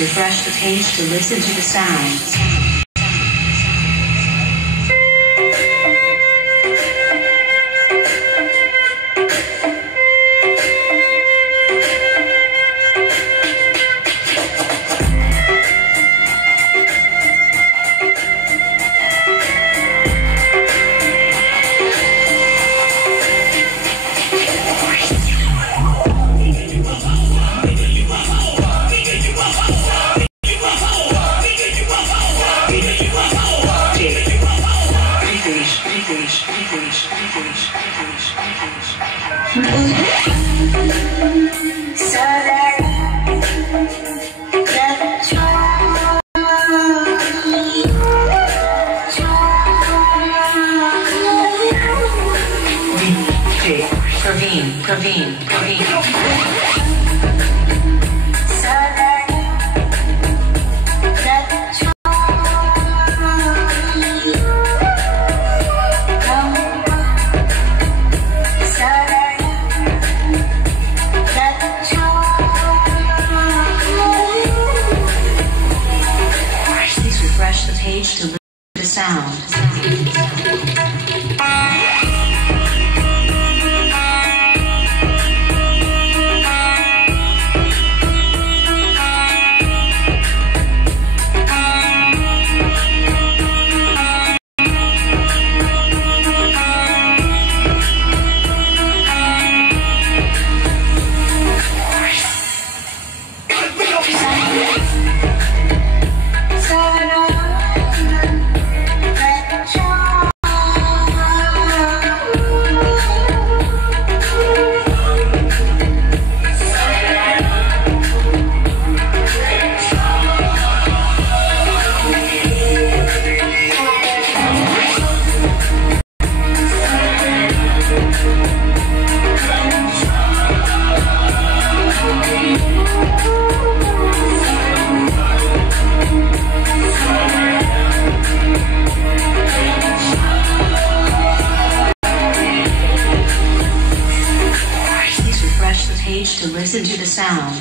refresh the page to listen to the sounds. Praveen. Please refresh the page to listen to the sound. To listen to the sound.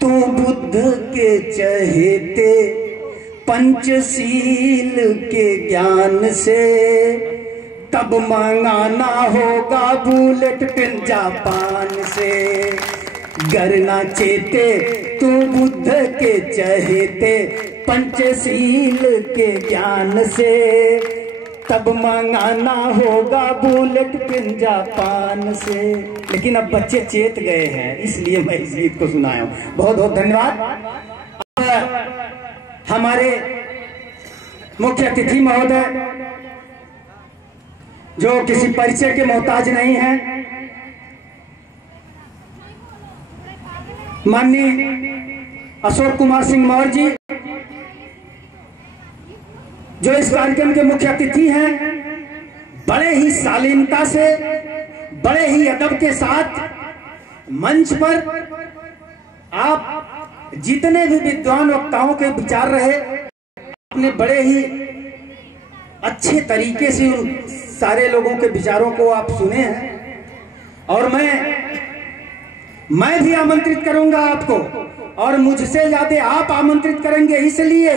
तू बुद्ध के चहेते पंचशील के ज्ञान से तब मंगाना होगा बुलेट ट्रेन जापान से। गरना चेते तू बुद्ध के चहेते पंचशील के ज्ञान से तब मंगाना होगा बुलेट ट्रेन जापान से। लेकिन अब बच्चे चेत गए हैं इसलिए मैं इस गीत को सुनाया हूं। बहुत बहुत धन्यवाद। हमारे मुख्य अतिथि महोदय जो किसी परिचय के मोहताज नहीं हैं, माननीय अशोक कुमार सिंह मौर्य जी, जो इस कार्यक्रम के मुख्य अतिथि हैं, बड़े ही शालीनता से, बड़े ही अदब के साथ मंच पर आप जितने भी विद्वान वक्ताओं के विचार रहे, आपने बड़े ही अच्छे तरीके से सारे लोगों के विचारों को आप सुने हैं। और मैं भी आमंत्रित करूंगा आपको, और मुझसे ज्यादा आप आमंत्रित करेंगे, इसलिए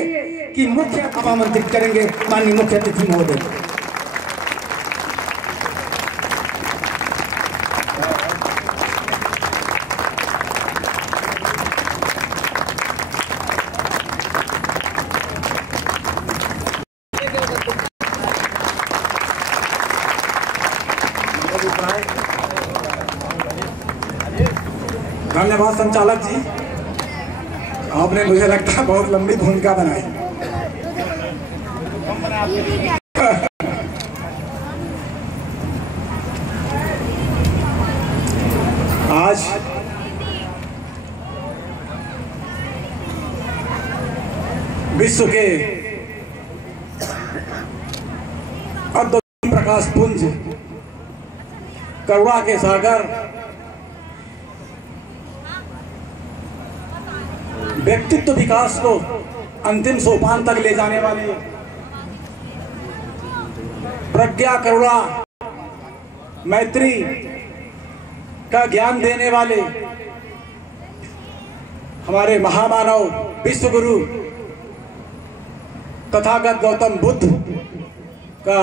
कि मुख्य आप आमंत्रित करेंगे माननीय मुख्य अतिथि महोदय। धन्यवाद संचालक जी, आपने मुझे लगता है बहुत लंबी भूमिका बनाई। आज विश्व के औद्योगिक प्रकाश पुंज करुणा के सागर, व्यक्तित्व विकास को अंतिम सोपान तक ले जाने वाले, प्रज्ञा करुणा मैत्री का ज्ञान देने वाले हमारे महामानव विश्व गुरु तथागत गौतम बुद्ध का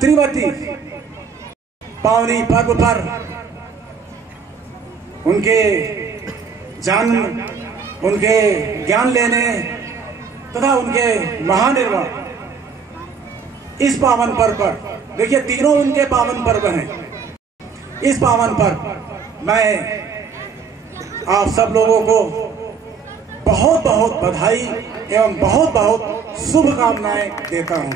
त्रिवती पावनी पर्व पर उनके जन्म, उनके ज्ञान लेने तथा उनके महानिर्वाण इस पावन पर्व पर, देखिए तीनों उनके पावन पर्व हैं। इस पावन पर्व मैं आप सब लोगों को बहुत बहुत बधाई एवं बहुत बहुत शुभकामनाएं देता हूं।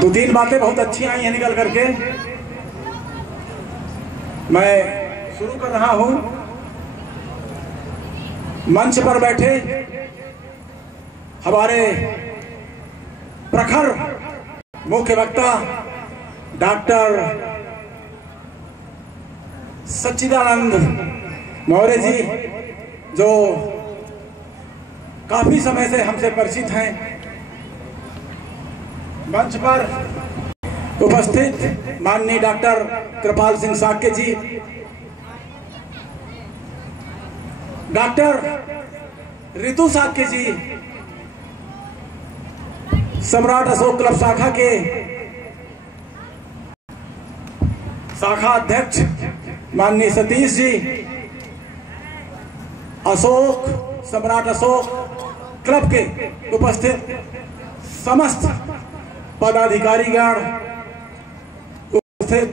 दो तीन बातें बहुत अच्छी आई हैं निकल करके, मैं शुरू कर रहा हूं। मंच पर बैठे हमारे प्रखर मुख्य वक्ता डॉक्टर सच्चिदानंद मौर्य जी, जो काफी समय से हमसे परिचित हैं, मंच पर उपस्थित माननीय डॉक्टर कृपाल सिंह साक्य जी, डॉक्टर रितु साक्य जी, सम्राट अशोक क्लब शाखा के शाखा अध्यक्ष माननीय सतीश जी, सम्राट अशोक क्लब के उपस्थित समस्त पदाधिकारीगण, उपस्थित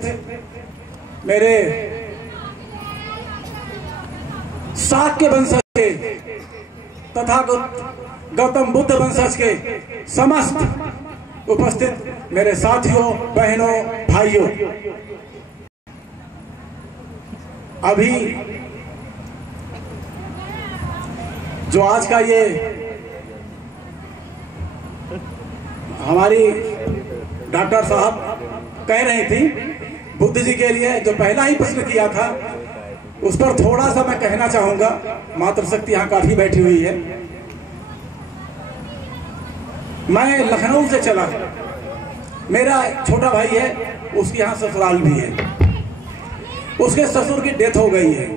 मेरे शाक्य वंशज के तथा गौतम बुद्ध वंशज के समस्त उपस्थित मेरे साथियों, बहनों, भाइयों, अभी जो आज का ये हमारी डॉक्टर साहब कह रही थी बुद्ध जी के लिए जो पहला ही प्रश्न किया था, उस पर थोड़ा सा मैं कहना चाहूंगा। मातृशक्ति यहाँ काफी बैठी हुई है। मैं लखनऊ से चला, मेरा छोटा भाई है, उसकी यहाँ ससुराल भी है, उसके ससुर की डेथ हो गई है।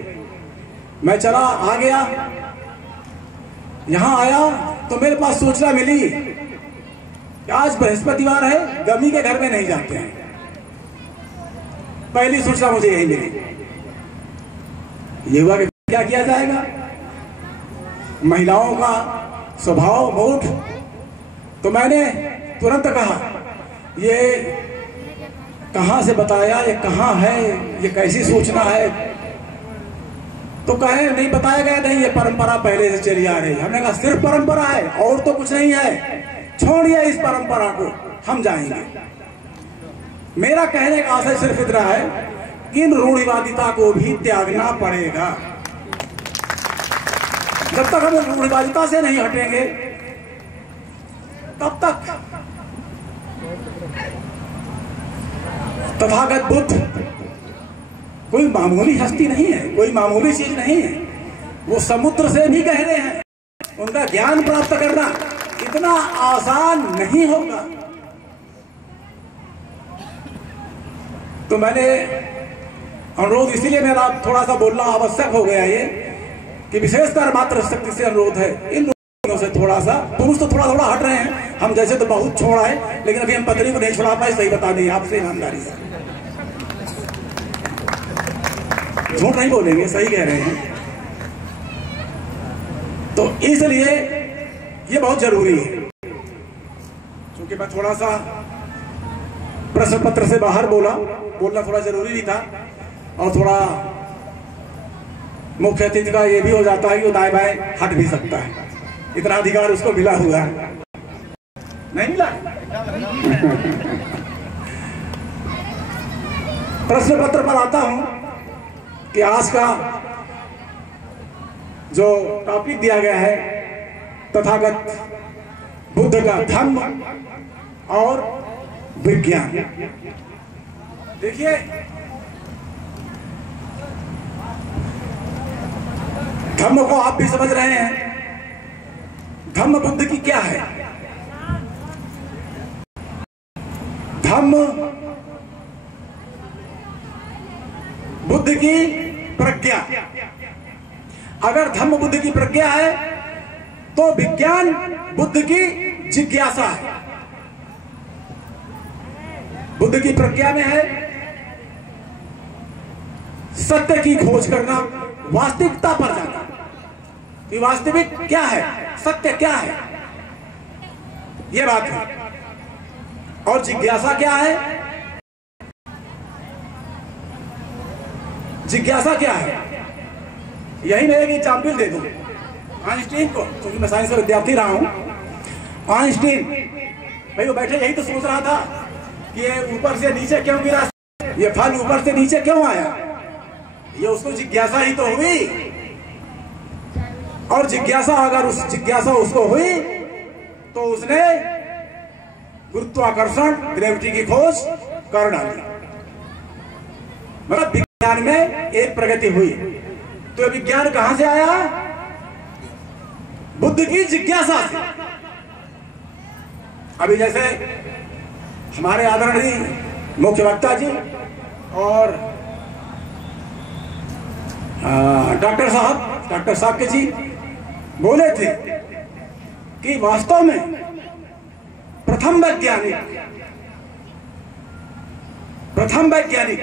मैं चला आ गया, यहाँ आया तो मेरे पास सूचना मिली कि आज बृहस्पतिवार है, गमी के घर में नहीं जाते हैं। पहली सूचना मुझे यही मिली। ये हुआ कि क्या किया जाएगा, महिलाओं का स्वभाव मूठ। तो मैंने तुरंत कहा ये कहां से बताया, ये कहां है, ये कैसी सूचना है? तो कहे नहीं बताया गया, नहीं ये परंपरा पहले से चली आ रही है। हमने कहा सिर्फ परंपरा है और तो कुछ नहीं है, छोड़िए इस परंपरा को, हम जाएंगे। मेरा कहने का आशय सिर्फ इतना है कि इन रूढ़िवादिता को भी त्यागना पड़ेगा। जब तक हम रूढ़िवादिता से नहीं हटेंगे तब तक तथागत बुद्ध कोई मामूली हस्ती नहीं है, कोई मामूली चीज नहीं है। वो समुद्र से भी गहरे हैं। उनका ज्ञान प्राप्त करना इतना आसान नहीं होगा। तो मैंने अनुरोध, इसीलिए मेरा थोड़ा सा बोलना आवश्यक हो गया ये कि विशेषकर मात्र शक्ति से अनुरोध है, इन लोगों से थोड़ा सा, पुरुष तो थोड़ा थोड़ा हट रहे हैं, हम जैसे तो बहुत छोड़ा है, लेकिन अभी हम पत्नी को नहीं छोड़ा पाए। सही बता दें आपसे ईमानदारी से, झूठ नहीं बोलेंगे, सही कह रहे हैं। तो इसलिए ये बहुत जरूरी है, क्योंकि मैं थोड़ा सा प्रश्न पत्र से बाहर बोलना थोड़ा जरूरी भी था, और थोड़ा मुख्य अतिथि का ये भी हो जाता है कि वो दाएं बाएं हट भी सकता है, इतना अधिकार उसको मिला हुआ है। नहीं मिला? प्रश्न पत्र पर आता हूं कि आज का जो टॉपिक दिया गया है, तथागत बुद्ध का धर्म और विज्ञान। देखिए, धर्म को आप भी समझ रहे हैं। धर्म बुद्ध की क्या है? धर्म बुद्ध की प्रज्ञा। अगर धर्म बुद्ध की प्रज्ञा है तो विज्ञान बुद्ध की जिज्ञासा है। बुद्ध की प्रज्ञा में है सत्य की खोज करना, वास्तविकता पर जाना कि वास्तविक क्या है, सत्य क्या है, यह बात है। और जिज्ञासा क्या है? जिज्ञासा क्या है? यही मैं एक एग्जाम्पल दे दूं आइंस्टीन को, क्योंकि मैं साइंस का विद्यार्थी रहा हूं। आइंस्टीन भाई वो बैठे यही तो सोच रहा था कि ये ऊपर से नीचे क्यों गिरा, ये फल ऊपर से नीचे क्यों आया। ये उसको जिज्ञासा ही तो हुई, और जिज्ञासा अगर उस जिज्ञासा उसको हुई तो उसने गुरुत्वाकर्षण, ग्रेविटी की खोज कर डाली। मतलब विज्ञान में एक प्रगति हुई। तो विज्ञान कहां से आया? बुद्ध की जिज्ञासा से। अभी जैसे हमारे आदरणीय मुख्य वक्ता जी और डॉक्टर साहब के जी बोले थे कि वास्तव में प्रथम वैज्ञानिक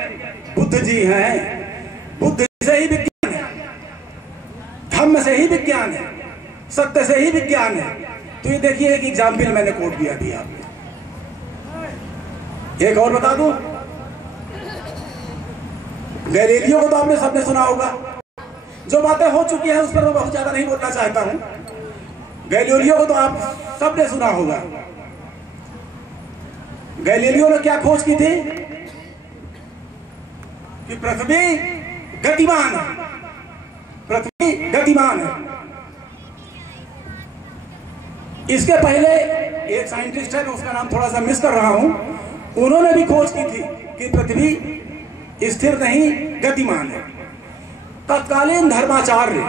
बुद्ध जी हैं। बुद्ध से ही विज्ञान है, धम्म से ही विज्ञान है, सत्य से ही विज्ञान है। तो ये देखिए एक एग्जाम्पल मैंने कोट किया थी आपने। एक और बता दूं, गैलीलियो को तो आपने सबने सुना होगा। जो बातें हो चुकी हैं उस पर मैं बहुत ज्यादा नहीं बोलना चाहता हूं। गैलीलियो को तो आप सबने सुना होगा। गैलीलियो ने क्या खोज की थी कि पृथ्वी गतिमान है, पृथ्वी गतिमान है। इसके पहले एक साइंटिस्ट है, मैं उसका नाम थोड़ा सा मिस कर रहा हूं, उन्होंने भी खोज की थी कि पृथ्वी स्थिर नहीं गतिमान है। तत्कालीन धर्माचार्य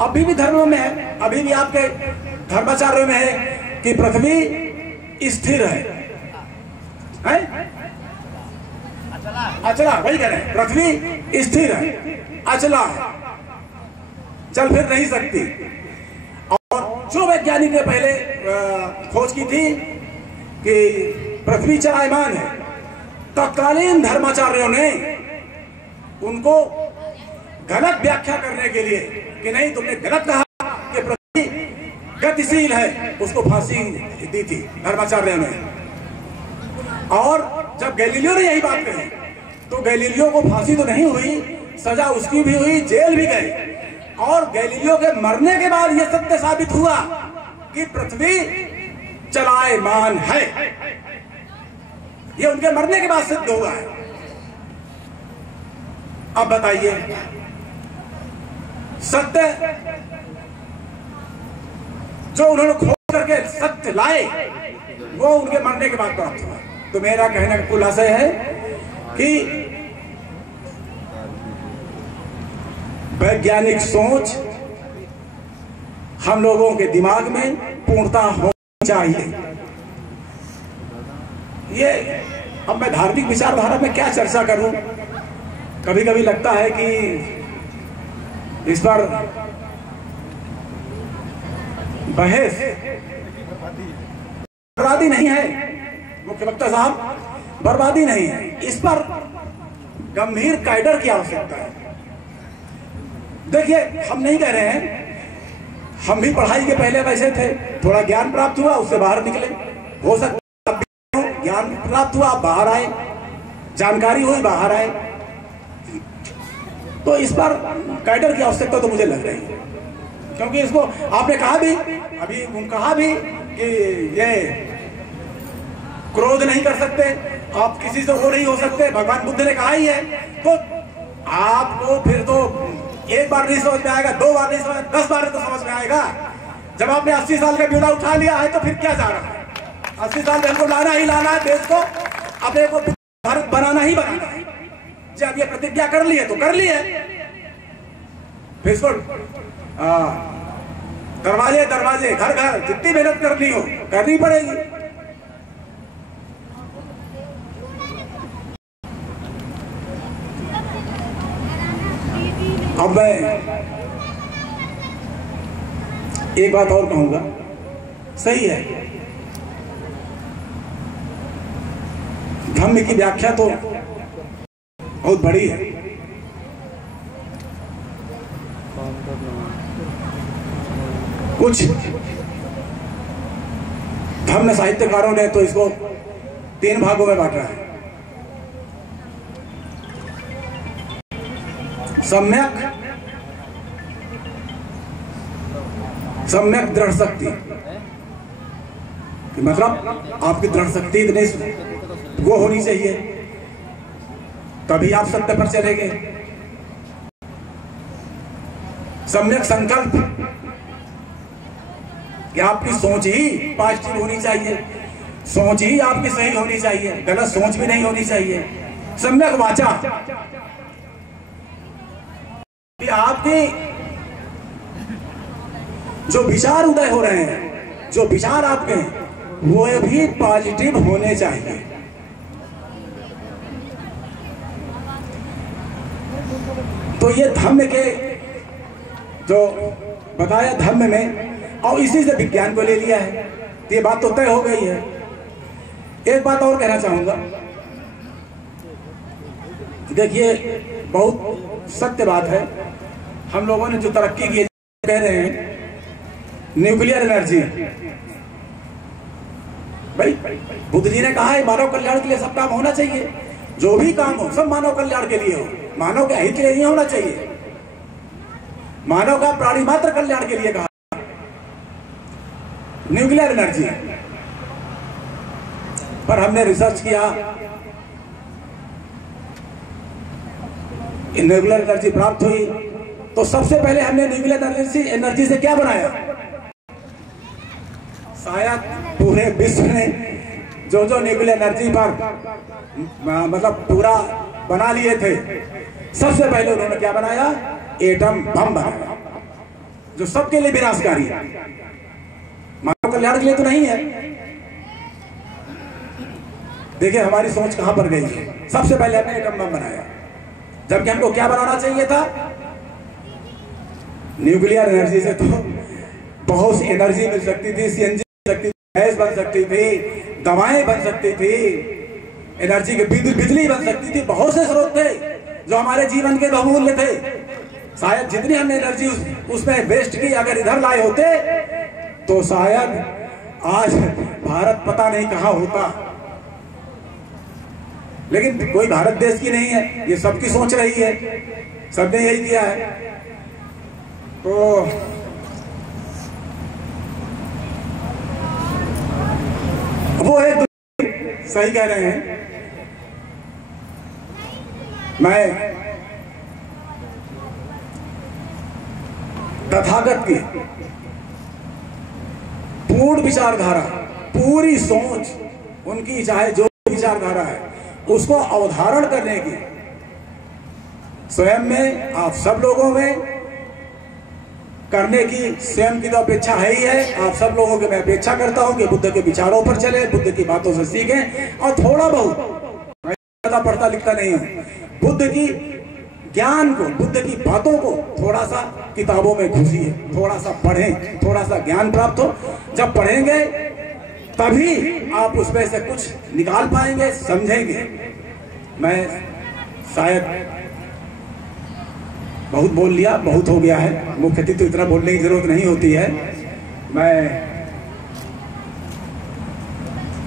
अभी भी धर्मों में है, अभी भी आपके धर्माचार्यों में है कि पृथ्वी स्थिर है? अचला, वही कह रहे हैं, पृथ्वी स्थिर है, अचला है, चल फिर नहीं सकती। और जो वैज्ञानिक ने पहले खोज की थी कि पृथ्वी चलायमान है, तत्कालीन धर्माचार्यों ने उनको गलत व्याख्या करने के लिए कि नहीं तुमने गलत कहा कि पृथ्वी गतिशील है, उसको फांसी दी थी धर्माचार्यों ने। और जब गैलीलियो ने यही बात कही तो गैलीलियो को फांसी तो नहीं हुई, सजा उसकी भी हुई, जेल भी गए। और गैलीलियो के मरने के बाद यह सत्य साबित हुआ कि पृथ्वी चलायमान है। ये उनके मरने के बाद सिद्ध हुआ है। अब बताइए, सत्य जो उन्होंने खोज करके सत्य लाए वो उनके मरने के बाद प्राप्त हुआ। तो मेरा कहने का खुलासा है कि वैज्ञानिक सोच हम लोगों के दिमाग में पूर्णता होनी चाहिए। ये अब मैं धार्मिक विचारधारा में क्या चर्चा करूं, कभी कभी लगता है कि इस पर बहस बर्बादी नहीं है, मुख्य वक्ता साहब, बर्बादी नहीं है, इस पर गंभीर कायदर की आवश्यकता है। देखिए, हम नहीं कह रहे हैं, हम भी पढ़ाई के पहले वैसे थे, थोड़ा ज्ञान प्राप्त हुआ उससे बाहर निकले, हो सकता है ज्ञान प्राप्त हुआ आप बाहर आए, जानकारी हुई बाहर आए, तो इस पर कायदर की आवश्यकता तो मुझे लग रही है। क्योंकि इसको आपने कहा भी, अभी कहा भी कि ये क्रोध नहीं कर सकते, आप किसी से वो नहीं हो सकते, भगवान बुद्ध ने कहा ही है। तो आपको फिर तो एक बार नहीं समझ में आएगा, 2 बार नहीं समझ, 10 बार तो समझ में आएगा। जब आपने 80 साल का बीड़ा उठा लिया है तो फिर क्या जा रहा है? 80 साल में हमको लाना ही लाना है, देश को अपने को भारत बनाना ही बनाना है। जब ये प्रतिज्ञा कर ली है तो कर ली है, फिर इसको दरवाजे दरवाजे घर घर जितनी मेहनत करनी हो करनी पड़ेगी। अब मैं एक बात और कहूंगा, सही है, धम्म की व्याख्या तो बहुत बड़ी है। कुछ धम्म साहित्यकारों ने तो इसको 3 भागों में बांटा है। सम्यक दृढ़ शक्ति, मतलब आपकी दृढ़ शक्ति इतनी वो होनी चाहिए, तभी आप सत्य पर चलेंगे। सम्यक संकल्प, कि आपकी सोच ही पॉजिटिव होनी चाहिए, सोच ही आपकी सही होनी चाहिए, गलत सोच भी नहीं होनी चाहिए। सम्यक वाचा, कि आपकी जो विचार उदय हो रहे हैं, जो विचार आपके हैं वो भी पॉजिटिव होने चाहिए। तो ये धम्म के जो बताया धम्म में, और इसी से विज्ञान को ले लिया है, तो ये बात तो तय हो गई है। एक बात और कहना चाहूंगा, देखिए बहुत सत्य बात है, हम लोगों ने जो तरक्की की कह रहे हैं न्यूक्लियर एनर्जी, भाई बुद्ध जी ने कहा है मानव कल्याण के लिए सब काम होना चाहिए, जो भी काम हो सब मानव कल्याण के लिए हो, मानव के हित के लिए नहीं होना चाहिए, मानव का प्राणी मात्र कल्याण के लिए कहा। न्यूक्लियर एनर्जी पर हमने रिसर्च किया, न्यूक्लियर एनर्जी प्राप्त हुई, तो सबसे पहले हमने न्यूक्लियर एनर्जी से क्या बनाया? शायद पूरे विश्व ने जो न्यूक्लियर एनर्जी पर मतलब पूरा बना लिए थे, सबसे पहले उन्होंने क्या बनाया? एटम बम बनाया, जो सबके लिए विनाशकारी है, मानव कल्याण के लिए तो नहीं है। देखिए हमारी सोच कहां पर गई है। सबसे पहले हमने एटम बम बनाया, जबकि हमको क्या बनाना चाहिए था? न्यूक्लियर एनर्जी से तो बहुत सी एनर्जी मिल सकती थी, सीएनजी बन सकती थी, गैस बन सकती थी, दवाएं बन सकती थी, एनर्जी के बिजली बन सकती थी, बहुत से स्रोत थे जो हमारे जीवन के बहुमूल्य थे। शायद जितनी हमने एनर्जी उसमें वेस्ट की अगर इधर लाए होते तो शायद आज भारत पता नहीं कहां होता। लेकिन कोई भारत देश की नहीं है, ये सबकी सोच रही है, सबने यही किया है। तो वो है, सही कह रहे हैं, मैं तथागत की पूर्ण विचारधारा, पूरी सोच, उनकी चाहे जो विचारधारा है उसको अवधारण करने की स्वयं में, आप सब लोगों में करने की स्वयं की तो अपेक्षा है ही है। आप सब लोगों की मैं अपेक्षा करता हूं कि बुद्ध के विचारों पर चले, बुद्ध की बातों से सीखें, और थोड़ा बहुत, मैं ज्यादा पढ़ता लिखता नहीं हूं, बुद्ध की ज्ञान को, बुद्ध की बातों को थोड़ा सा किताबों में घुसिए, थोड़ा सा पढ़ें, थोड़ा सा ज्ञान प्राप्त हो। जब पढ़ेंगे तभी आप उसमें से कुछ निकाल पाएंगे, समझेंगे। मैं शायद बहुत बोल लिया, बहुत हो गया है, मुख्य अतिथि तो इतना बोलने की जरूरत नहीं होती है।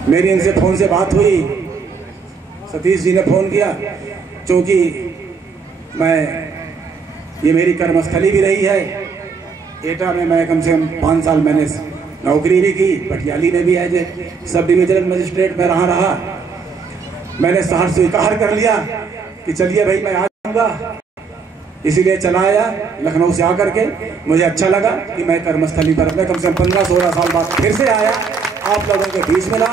मेरी इनसे फोन से बात हुई, सतीश जी ने फोन किया, क्योंकि ये मेरी कर्मस्थली भी रही है। एटा में मैं कम से कम 5 साल मैंने नौकरी भी की, पटियाली में भी एज सब डिविजनल मजिस्ट्रेट में रहा। मैंने शहर स्वीकार कर लिया कि चलिए भाई मैं आ जाऊंगा, इसीलिए चला आया। लखनऊ से आकर के मुझे अच्छा लगा कि मैं कर्मस्थली पर अपने कम से कम 15-16 साल बाद फिर से आया, आप लोगों के बीच मिला,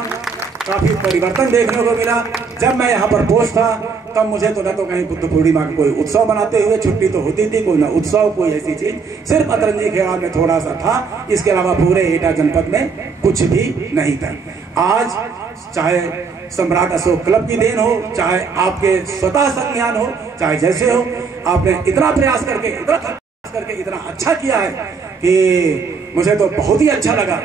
काफी परिवर्तन देखने को मिला। जब मैं यहाँ पर पोस्ट था तब मुझे तो न तो कहीं बुद्ध पूर्णिमा का कोई उत्सव मनाते हुए छुट्टी तो होती थी, कोई ना उत्सव, कोई ऐसी चीज, सिर्फ अतरंजी खेड़ा में थोड़ा सा था, इसके अलावा पूरे एटा जनपद में कुछ भी नहीं था। आज चाहे सम्राट अशोक क्लब की देन हो, चाहे आपके स्वतः संज्ञान हो, चाहे जैसे हो, आपने इतना प्रयास करके इतना अच्छा किया है कि मुझे तो बहुत ही अच्छा लगा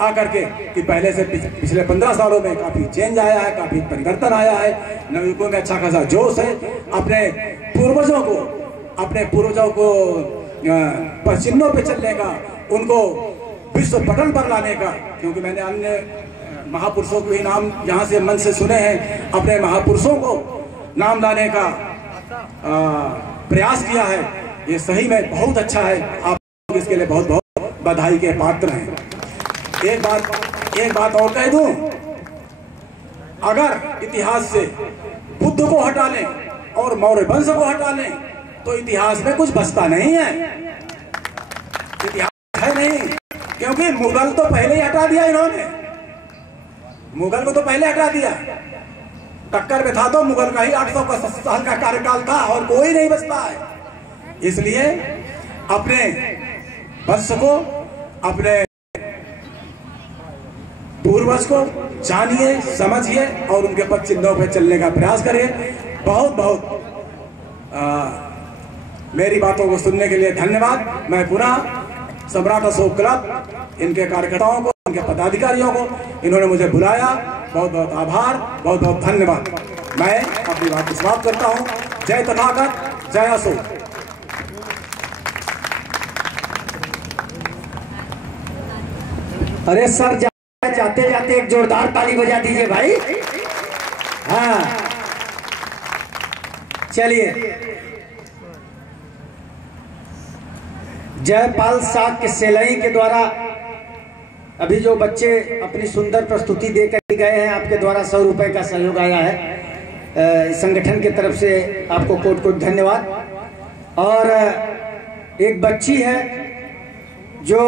आकर के कि पहले से पिछले 15 सालों में काफी चेंज आया है, काफी परिवर्तन आया है, नवयुवकों में अच्छा खासा जोश है। अपने पूर्वजों को पश्चिमों पे चलने का, उनको विश्व पटल पर लाने का, क्योंकि मैंने अन्य महापुरुषों के नाम जहां से मन से सुने हैं, अपने महापुरुषों को नाम लाने का प्रयास किया है। ये सही में बहुत अच्छा है, आप इसके लिए बहुत बहुत बधाई के पात्र हैं। एक बात और कह दूं, अगर इतिहास से बुद्ध को हटा लें और मौर्य वंश को हटा लें तो इतिहास में कुछ बचता नहीं है, इतिहास है नहीं। क्योंकि मुगल तो पहले ही हटा दिया इन्होंने, मुगल को तो पहले हटा दिया, टक्कर में था तो मुगल का ही 800 साल का कार्यकाल था और कोई नहीं बचता है। इसलिए अपने वंश को, अपने पूर्वज को जानिए, समझिए और उनके पद चिन्हों पर चलने का प्रयास करिए। बहुत बहुत मेरी बातों को सुनने के लिए धन्यवाद। मैं पुनः सम्राट अशोक क्लब, इनके कार्यकर्ताओं को, इनके पदाधिकारियों को, इन्होंने मुझे बुलाया, बहुत बहुत आभार, बहुत बहुत धन्यवाद। मैं अपनी बात समाप्त करता हूँ। जय तथागत, जय अशोक। अरे सर, जाते जाते एक जोरदार ताली बजा दीजिए भाई। हाँ चलिए, जयपाल साग सेलई के द्वारा अभी जो बच्चे अपनी सुंदर प्रस्तुति देकर गए हैं, आपके द्वारा 100 रुपए का सहयोग आया है संगठन के तरफ से, आपको कोट कोट धन्यवाद। और एक बच्ची है जो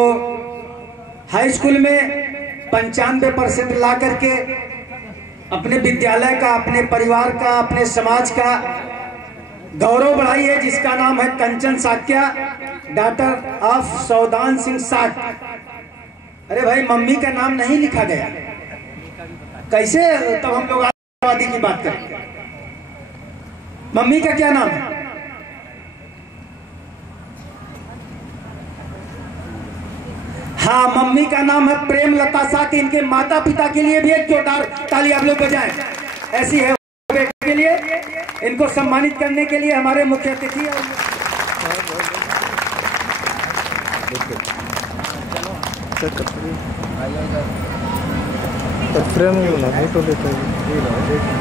हाई स्कूल में 95% ला करके अपने विद्यालय का, अपने परिवार का, अपने समाज का गौरव बढ़ाई है, जिसका नाम है कंचन साक्या, डॉटर ऑफ सौदान सिंह साठ। अरे भाई, मम्मी का नाम नहीं लिखा गया, कैसे तब हम लोग आतंकवादी की बात करें? मम्मी का क्या नाम है? हाँ, मम्मी का नाम है प्रेमलता साठ। इनके माता पिता के लिए भी एक जोरदार ताली आप लोग बजाएं। ऐसी है के लिए, इनको सम्मानित करने के लिए हमारे मुख्य अतिथि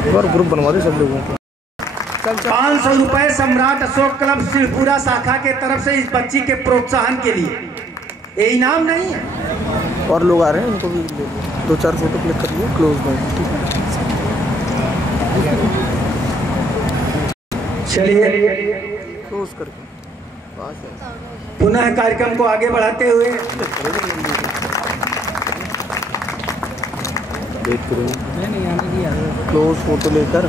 और ग्रुप बनवा दे सब लोगों को। 500 रुपए सम्राट अशोक क्लब शिवपुरा शाखा के तरफ से इस बच्ची के प्रोत्साहन के लिए। ये इनाम नहीं है, और लोग आ रहे हैं, उनको भी 2-4 फोटो क्लिक कर लिए, क्लोज बाय। चलिए क्लोज करके पास है। पुनः कार्यक्रम को आगे बढ़ाते हुए देख करो क्लोज फोटो लेकर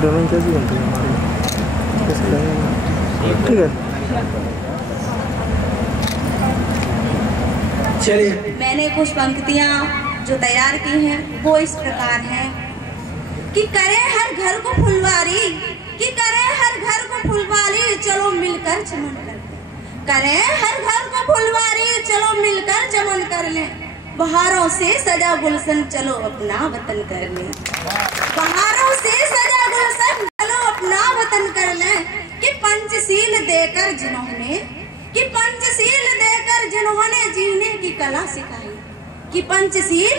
दोनों कैसी बनती है हमारी, ठीक है। चलिए मैंने कुछ पंक्तियाँ जो तैयार की हैं वो इस प्रकार हैं कि करे हर घर को फुलवारी, कि करे हर घर को फुलवारी, चलो मिलकर चमन कर ले। करे हर घर को फुलवारी, चलो मिलकर चमन कर ले। बहारों से सजा गुलशन, चलो अपना वतन कर ले। बहारों से सजा गुलशन, चलो अपना वतन कर ले। कि पंचशील देकर जिन्होंने, कि पंचशील देकर जिन्होंने जीने की कला सिखाई, कि पंचशील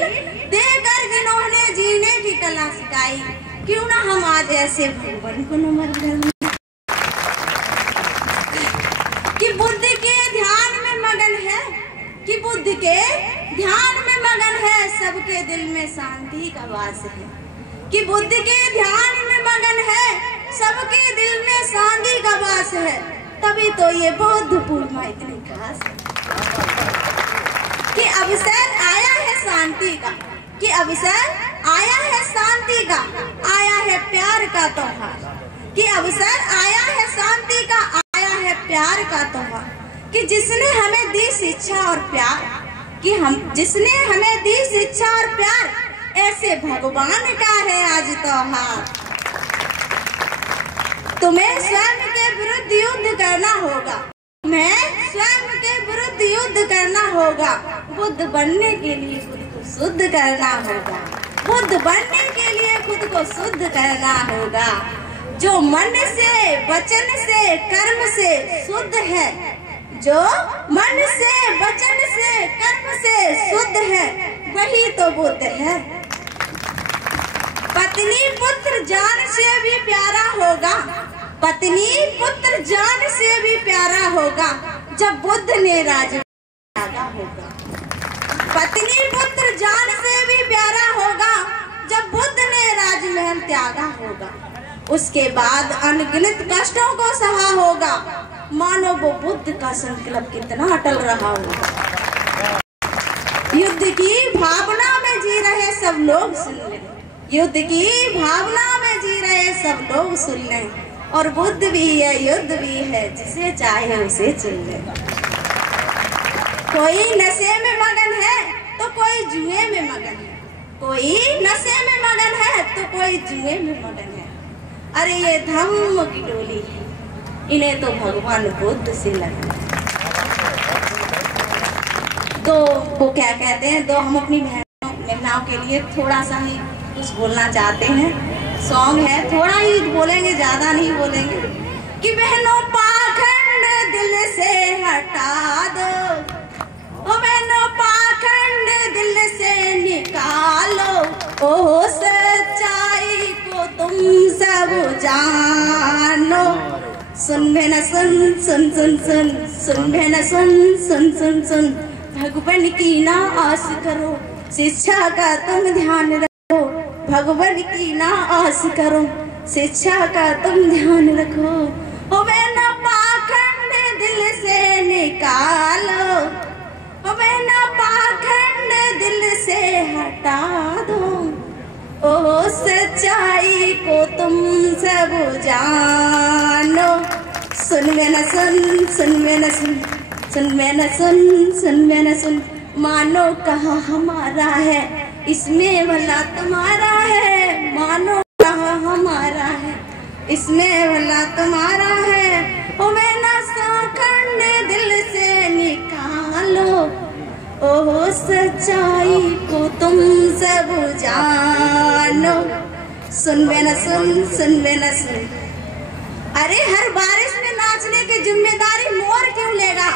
देकर जिन्होंने जीने की कला सिखाई, क्यों ना हम आज ऐसे भगवान को नमन करें। कि बुद्ध के ध्यान में मगन है, कि बुद्ध के ध्यान में मगन है, सबके दिल में शांति का वास है। कि बुद्ध के ध्यान में मगन है, सबके दिल में शांति का वास है। तभी तो ये बौद्ध पूर्णिमा इतनी खास है कि अवसर आया है शांति का, कि अवसर आया है शांति का, आया है प्यार का त्योहार। कि अवसर आया है शांति का, आया है प्यार का त्योहार। कि जिसने हमें दी शिक्षा और प्यार, कि हम जिसने हमें दी शिक्षा और प्यार, ऐसे भगवान का है आज त्योहार। तुम्हें स्वयं के विरुद्ध युद्ध करना होगा, मैं स्वयं के विरुद्ध युद्ध करना होगा। बुद्ध बनने के लिए खुद को शुद्ध करना होगा, बुद्ध बनने के लिए खुद को शुद्ध करना होगा। जो मन से, वचन से, कर्म से शुद्ध है, जो मन से, वचन से, कर्म से शुद्ध है, वही तो बुद्ध है। पत्नी पुत्र जान से भी प्यारा होगा, पत्नी पुत्र जान से भी प्यारा होगा, जब बुद्ध ने राज त्यागा होगा। पत्नी पुत्र जान से भी प्यारा होगा, जब बुद्ध ने राजमहल त्यागा होगा। उसके बाद अनगिनत कष्टों को सहा होगा, मानो वो बुद्ध का संकल्प कितना अटल रहा होगा। युद्ध की भावना में जी रहे सब लोग सुन लें, युद्ध की भावना में जी रहे सब लोग सुन लें। और बुद्ध भी है, युद्ध भी है, जिसे चाहे उसे चुन ले। कोई नशे में मगन है तो कोई जुए में मगन है, कोई नशे में मगन है तो कोई जुए में मगन है। अरे ये धम्म की टोली है, इन्हें तो भगवान बुद्ध से लगन है। तो वो क्या कहते हैं, तो हम अपनी महिलाओं के लिए थोड़ा सा ही कुछ बोलना चाहते हैं। सॉन्ग है, थोड़ा ही बोलेंगे, ज्यादा नहीं बोलेंगे। कि बहनों पाखंड दिल से हटा दो, ओ बहनों पाखंड दिल से निकालो, ओ सच्चाई को तुम सब जानो। सुन बहना सुन, सुन सुन सुन, सुन बहना सुन, सुन सुन सुन। भगवान की ना आस करो, शिक्षा का तुम ध्यान रखो। भगवान की ना आस करो, शिक्षा का तुम ध्यान रखो। ओ बहना पाखंड दिल से निकालो, ओ बहना पाखंड दिल से हटा दो, ओ सच्चाई को तुम सब जानो। सुन में न सुन, सुन में न सुन, सुन में न सुन, सुन में न सुन। मानो कहा हमारा है, इसमें भला तुम्हारा है। मानो कहा हमारा है, इसमें भला तुम्हारा है। ओ बहना पाखंड दिल से निकालो, ओ सच्चाई को तुम सब जानो। सुन में न सुन, सुन में न सुन। अरे हर बारिश में नाचने की जिम्मेदारी मोर क्यों लेगा?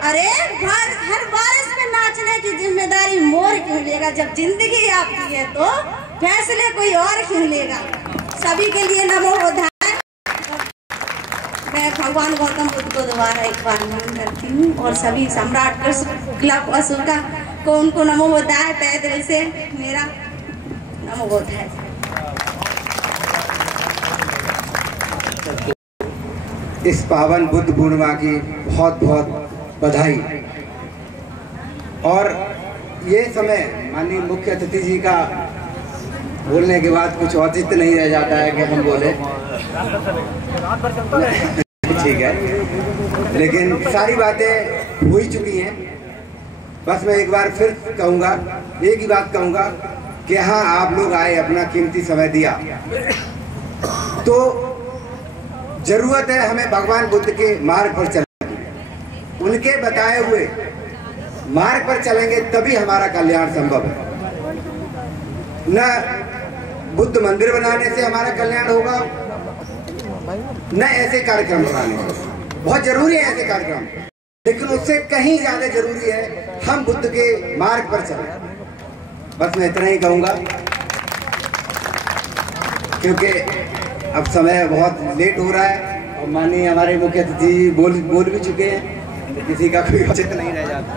अरे हर बारिश में नाचने की जिम्मेदारी मोर क्यों लेगा? जब जिंदगी आपकी है तो फैसले कोई और क्यों लेगा? सभी के लिए नमो बुद्धाय। मैं भगवान गौतम बुद्ध को दोबारा एक बार नमन करती हूँ और सभी सम्राट कृष्ण अशोका को उनको नमो बुद्धाय तहे दिल से मेरा नमो बुद्धाय। सबको इस पावन बुद्ध पूर्णिमा की बहुत बहुत बधाई। और ये समय माननीय मुख्य अतिथि जी का बोलने के बाद कुछ औचित्य नहीं रह जाता है कि हम बोले, ठीक है, लेकिन सारी बातें हो ही चुकी हैं। बस मैं एक बार फिर कहूँगा, एक ही बात कहूँगा कि हाँ, आप लोग आए, अपना कीमती समय दिया, तो जरूरत है हमें भगवान बुद्ध के मार्ग पर चलने की। उनके बताए हुए मार्ग पर चलेंगे तभी हमारा कल्याण संभव है। न बुद्ध मंदिर बनाने से हमारा कल्याण होगा, न ऐसे कार्यक्रम बनाने से। बहुत जरूरी है ऐसे कार्यक्रम, लेकिन उससे कहीं ज्यादा जरूरी है हम बुद्ध के मार्ग पर चलें। बस मैं इतना ही कहूंगा, क्योंकि अब समय बहुत लेट हो रहा है और माननीय हमारे मुख्य अतिथि बोल भी चुके हैं, किसी का कोई औचित्य नहीं रह जाता।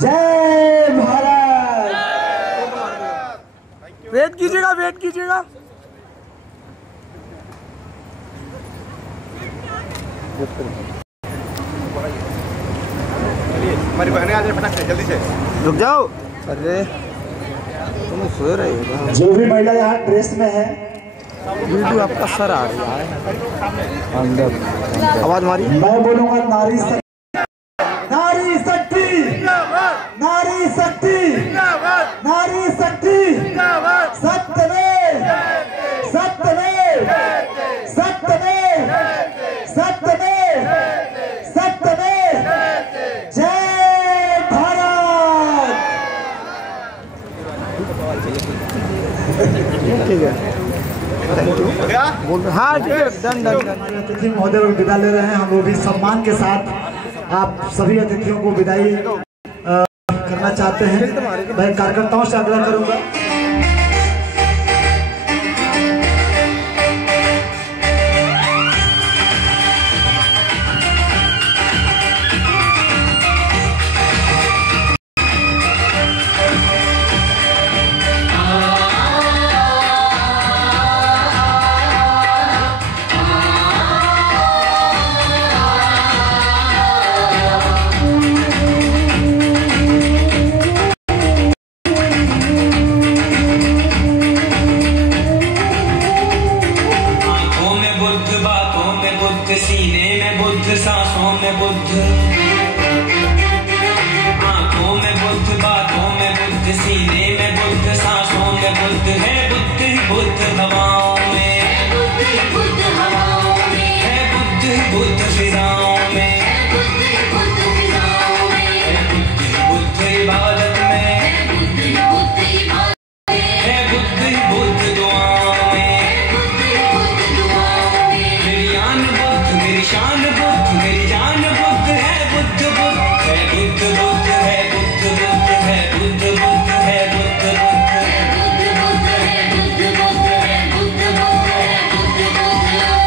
जय महाराज। वेट कीजिएगा, वेट कीजिएगा। हमारी बहनें आ जाए फटाक से, जल्दी से रुक जाओ। अरे तुम सो रहे हो। जो भी महिला यहाँ ड्रेस में है, वीडियो आपका सर आ रहा है अंदर, आवाज मारी। मैं बोलूंगा नारी शक्ति, नारी शक्ति, नारी शक्ति, नारी शक्ति, सत्यमेव, सत्यमेव, सत्यमेव, सत्यमेव, सत्यमेव, जय भारत। ठीक है, बोल। हाँ ठीक है, डन डन डन। अतिथि महोदय लोग विदा ले रहे हैं, हम वो भी सम्मान के साथ आप सभी अतिथियों को विदाई करना चाहते हैं। मैं कार्यकर्ताओं से आग्रह करूंगा। सांसों में बुद्ध, आंखों में बुद्ध, बातों में बुद्ध, सीने में बुद्ध, सांसों में बुद्ध है। बुद्ध ही बुद्ध हवाओं में, है बुद्ध ही बुद्ध हवाओं में, है बुद्ध ही बुद्ध फिजाओं में, है बुद्ध ही बुद्ध फिजाओं में, है बुद्ध ही बुद्ध इबादत में, है बुद्ध ही बुद्ध इबादत में, है बुद्ध ही बुद्ध दुआओं में, है बुद्ध ही बुद्ध दुआओं में। मेरी आन बुद्ध, मेरी शान बुद्ध, मेरी जान बुद्ध है। बुद्ध बुद्ध है, बुद्ध बुद्ध है, बुद्ध बुद्ध है, बुद्ध बुद्ध है, बुद्ध बुद्ध है, बुद्ध बुद्ध है, बुद्ध बुद्ध है, बुद्ध बुद्ध है, बुद्ध बुद्ध है।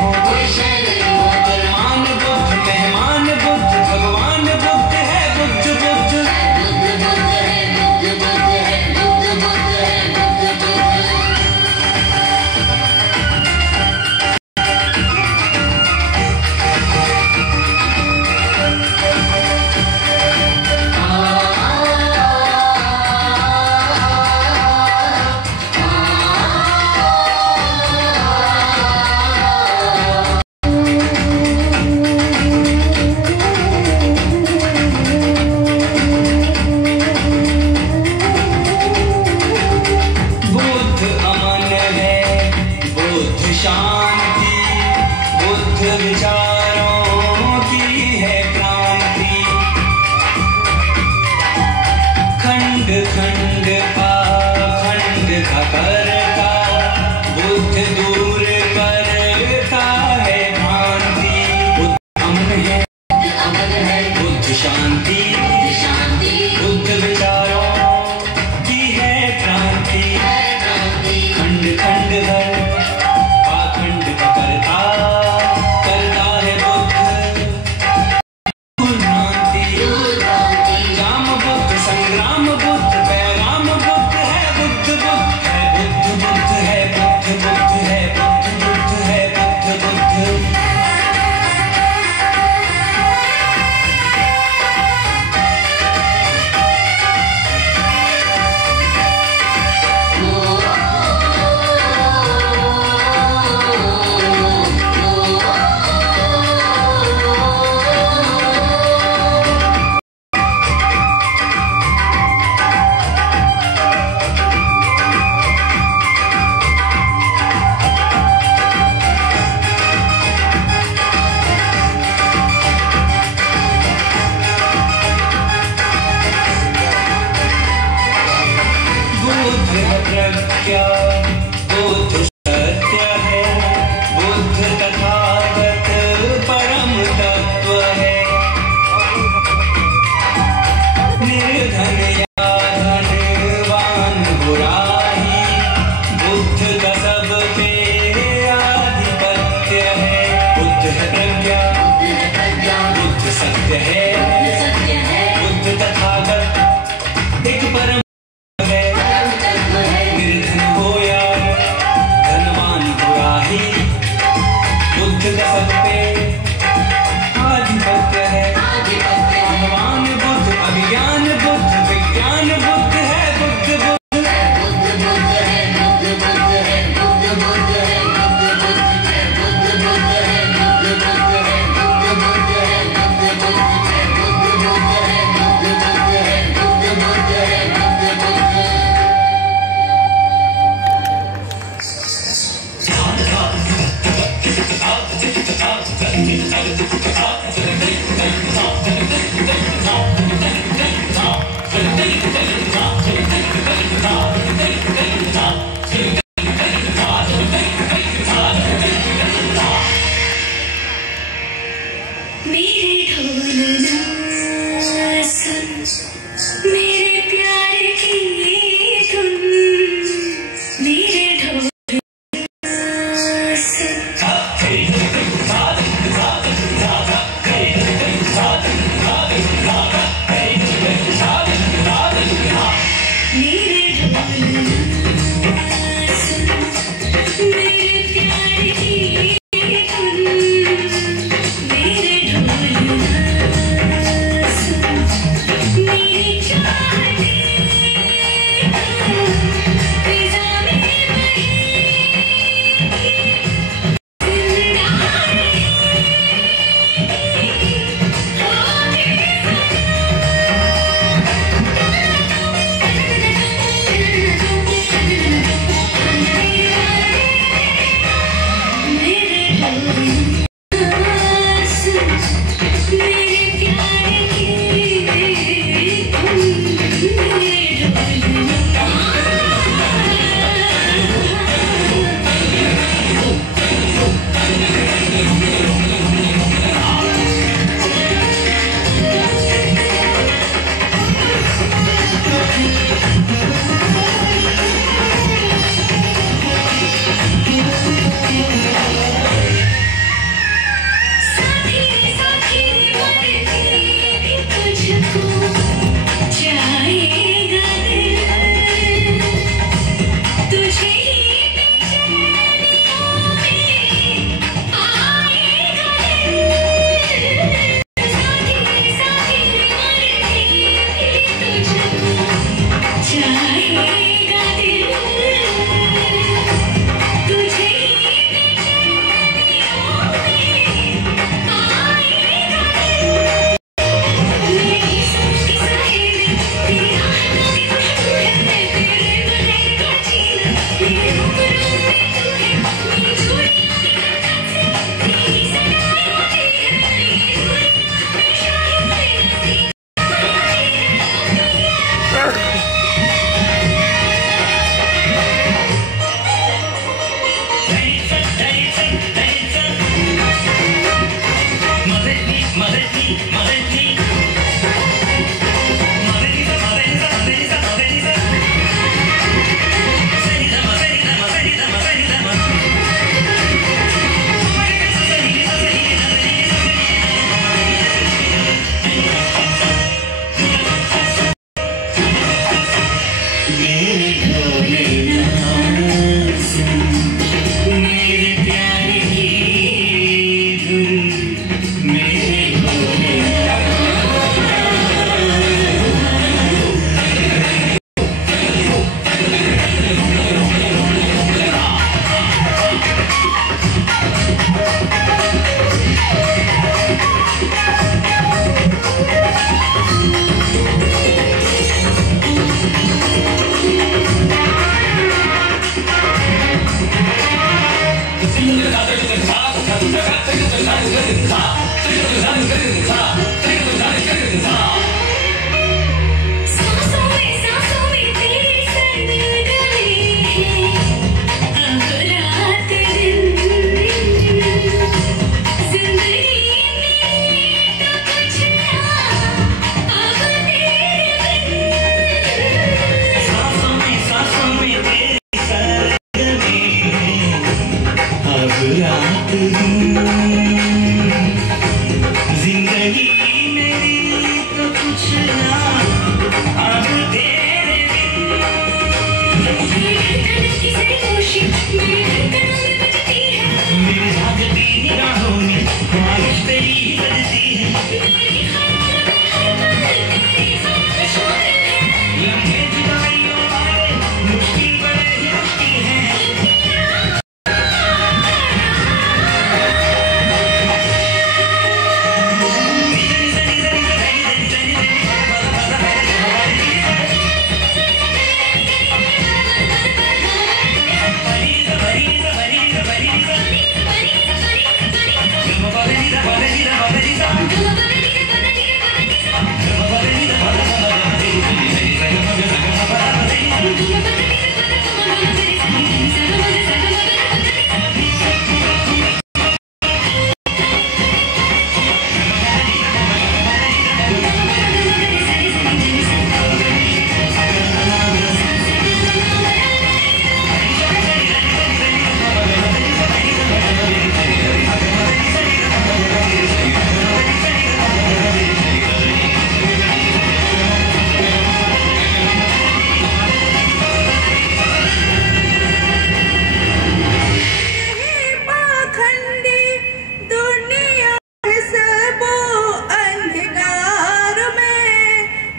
हो अरमान बुद्ध मेहमान बुद्ध भगवान बुद्ध है बुद्ध बुद्ध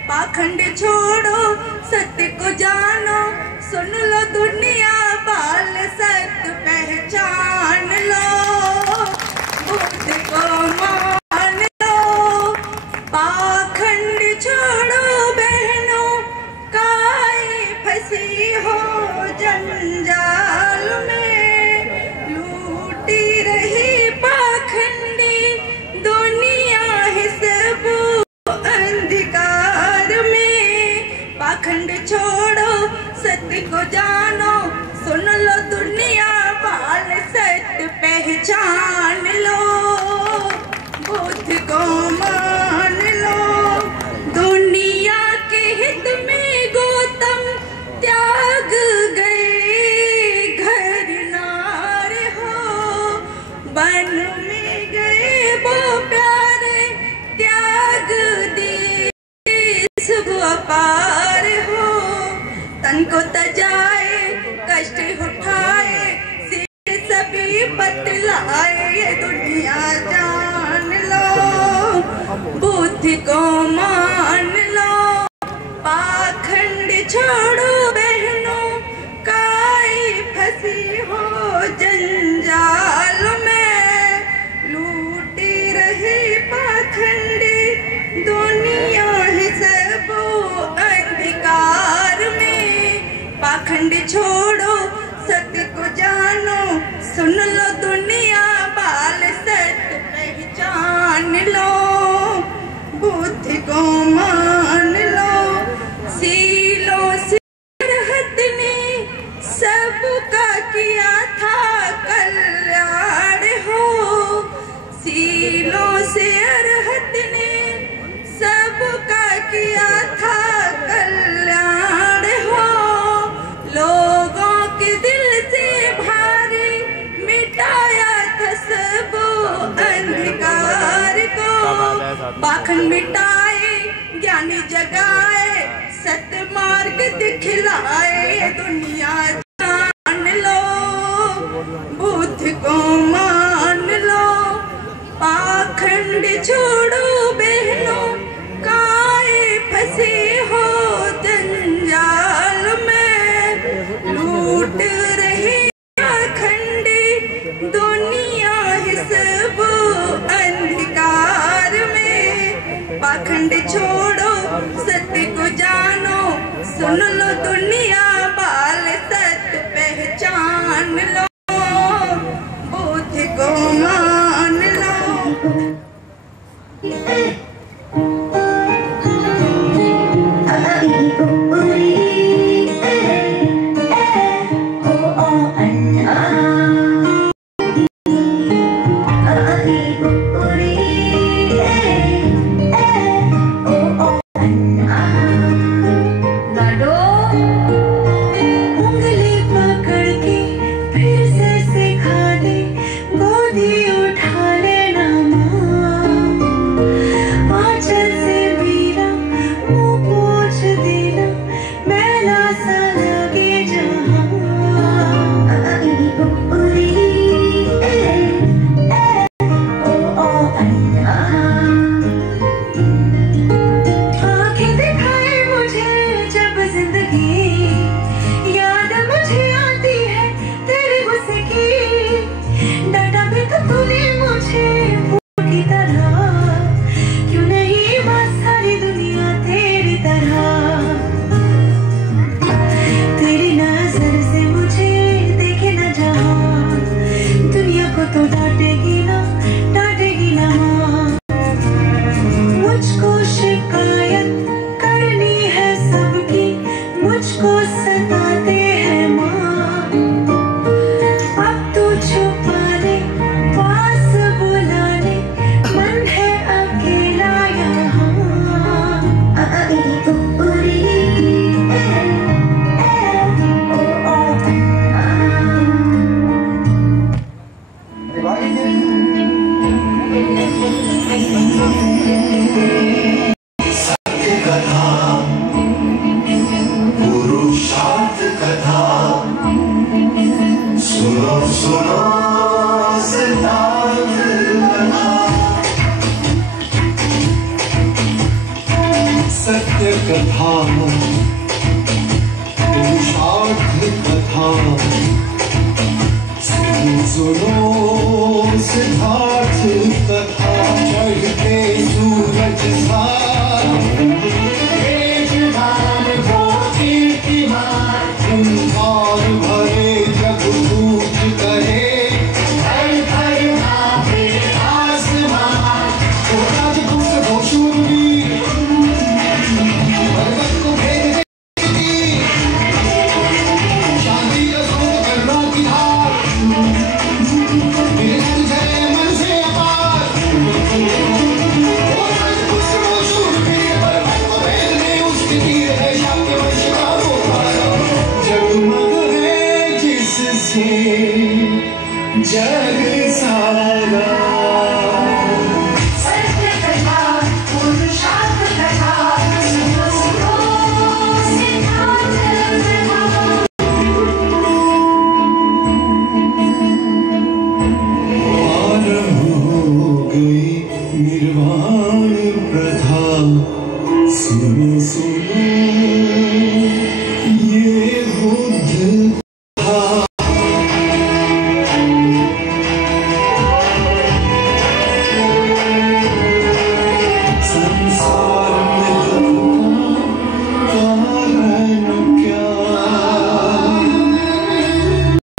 पाखंड छोड़ो सत्य को जानो, सुन लो दुनिया बाल सत्य पहचान लो, बुद्ध को मान लो। पाखंड छोड़ो बहनों, काहे फंसी हो जंजाल में, लूटी रही पाखंडी दुनिया है सब अंधकार में। पाखंड छोड़ो सत्य को जानो, सुन लो दुनिया बाल सत्य पहचान लो, बुद्ध को मान लो। दुनिया के हित में गौतम त्याग गए घर नारे हो, वन में गए वो प्यारे त्याग दिए शुभ अपार हो। तन को तजाए कष्ट उठाए सिर सभी बतलाए, ये दुनिया जान लो, बुद्धि को मान लो। पाखंड छोड़ो बहनों, काहे फंसी हो जंजाल में, लूटी रही पाखंडी दुनिया है सब अंधकार में। पाखंड छोड़ो सत्य को जानो, सुन लो दुनिया बाल सत्य पहचान लो, बुद्धि को मान लो। सीलों से रहत ने सबका किया था कल्याण हो, सीलों से रहत ने सबका किया था कल्याण हो। लोगों के दिल से भारी मिटाया था सब अंधकार को, पाखंड मिटाए ज्ञानी जगाए, सत्य मार्ग दिखलाए, दुनिया जान लो, बुद्ध को मान लो। पाखंड छोड़ो बहनों, काहे फंसे हो जंजाल में, लूट रही पाखंडी दुनिया है सब अंधकार में। पाखंड छोड़ो सत्य को जानो, सुन लो दुनिया बाल सत्य सत्य कथा, पुरुषार्थ कथा, सुनो सुनो सिद्धार्थ कथा। सत्य कथा, पुरुषार्थ कथा, सुनो सिद्धार्थ कथा। चढ़ते सूरज सा तेजवान हो कीर्तिमान, ओंकार भरे जग कूच करे, हर हर नाभे आसमान। वो राजपुत्र हो शूरवीर, पर्वत को भेद देती, शांति का सूत्र करुणा की धार, मेरे जय मन से अपार। वो राजपुत्र हो शूरवीर, पर्वत को भेद दे, उसके तीर है शाक्य वंश का वो तारा। जगमग है जिससे जग सारा। सत्य कथा, पुरुषार्थ कथा, सुनो सुनो सिद्धार्थ कथा। आरंभ हो गई निर्वाण प्रथा, सुनो सुनो ये बुद्ध कथा। संसार में दुख का कारण क्या,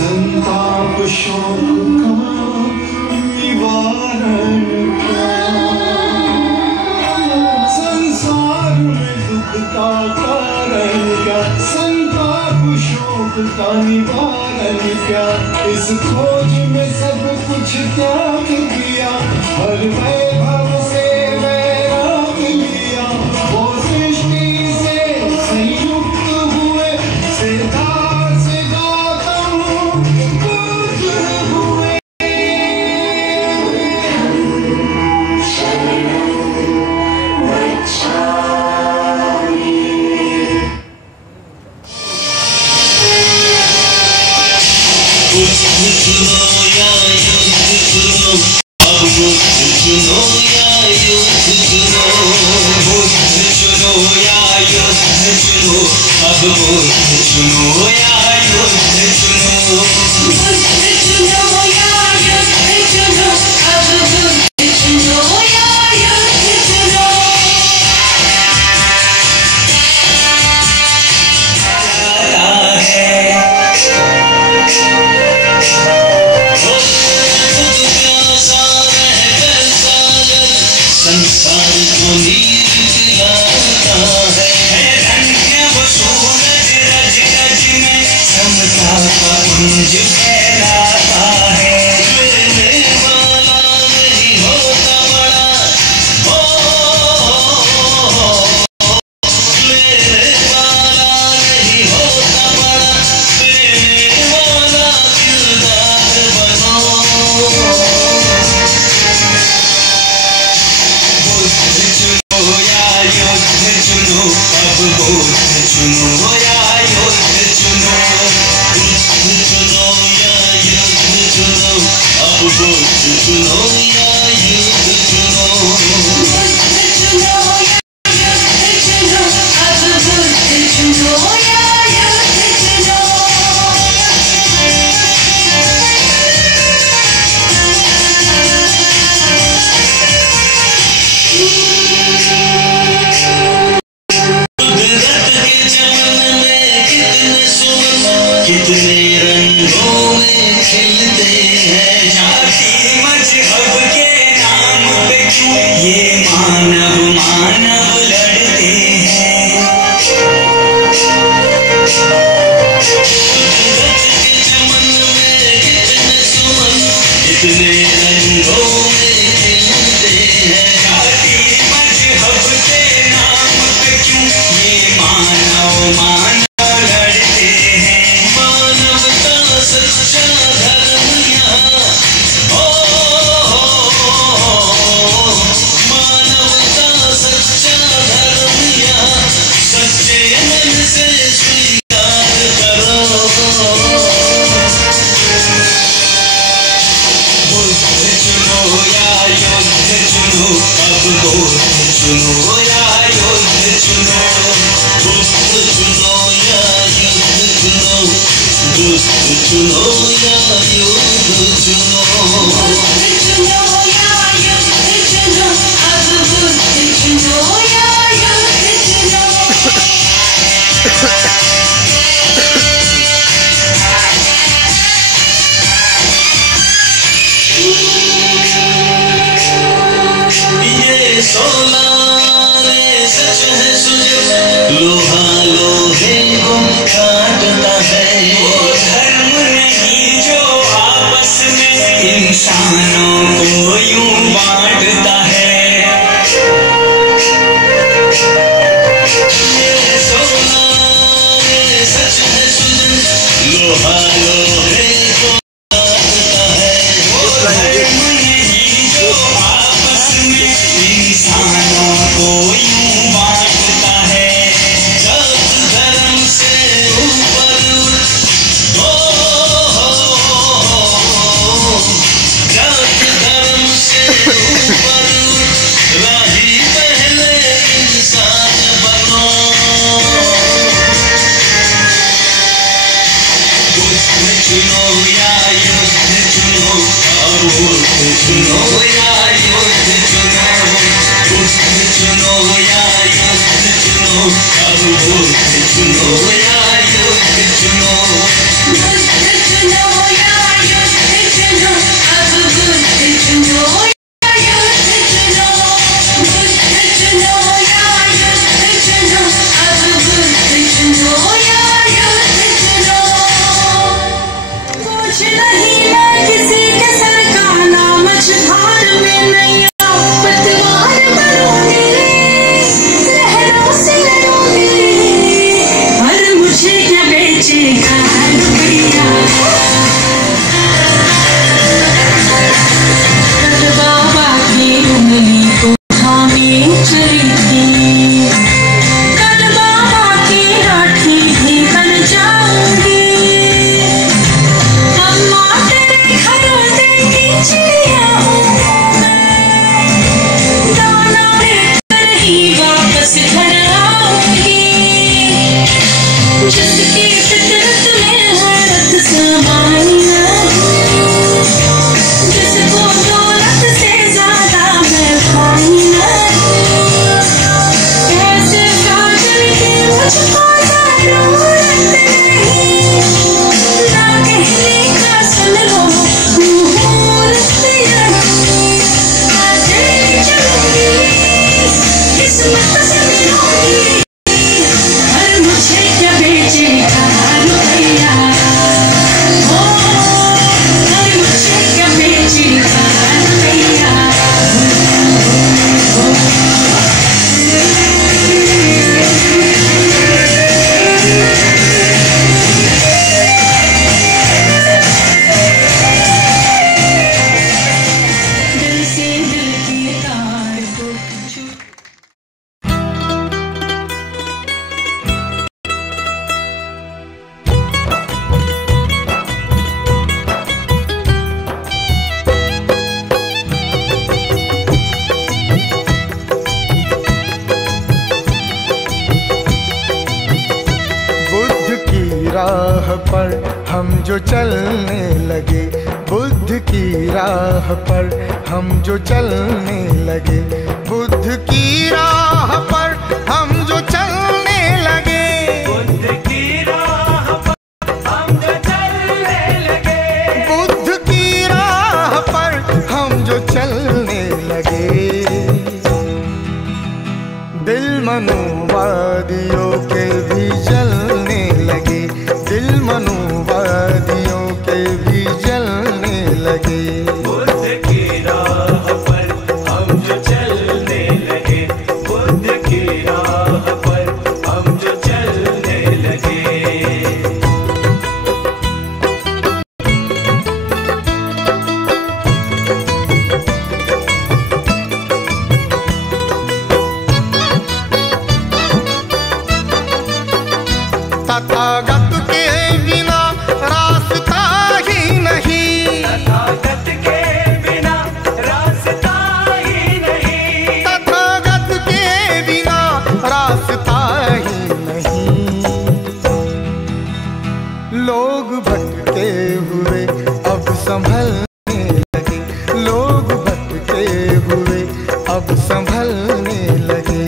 संताप शोक का निवारण क्या। संसार में दुख का कारण क्या, संताप शोक का निवारण क्या। इस खोज में सब कुछ त्याग दिया, हर वैभव से वैराग लिया। वो सृष्टि से संयुक्त हुए, सिद्धार्थ से गौतम बुद्ध हुए। कुछ पर हम जो चलने लगे, बुद्ध की राह पर हम जो चलने लगे, बुद्ध की राह पर हम जो चलने लगे, बुद्ध की राह पर हम जो चलने लगे। दिल मनुवादियों के भी जलने लगे, दिल मनुवादियों के भी जलने लगे। बुद्ध की राह पर हम जो चलने लगे, बुद्ध की राह पर हम जो चलने लगे। तथागत के बिना रास्ता ही नहीं, तथागत के बिना रास्ता ही नहीं, तथागत के बिना रास्ता ही नहीं। लोग भटके हुए अब संभलने लगे, लोग भटके हुए अब संभलने लगे।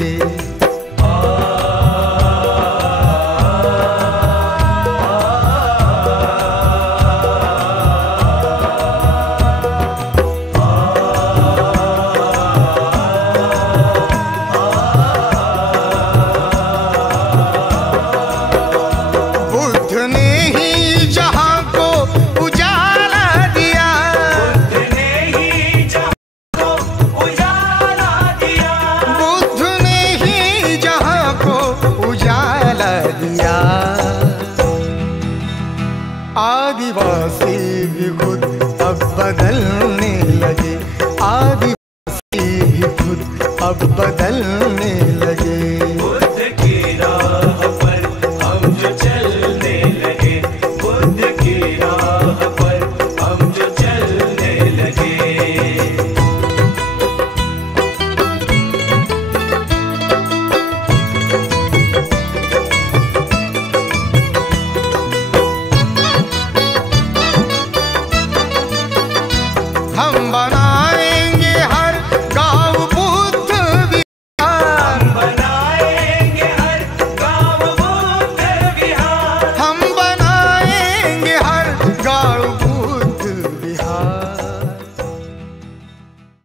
बुद्ध ने ही जहां को उजाला दिया, बुद्ध ने ही जहां को उजाला दिया, बुद्ध ने ही जहां को उजाला दिया। आदिवासी भी खुद अब बदलने लगे, आदिवासी भी खुद अब बदलने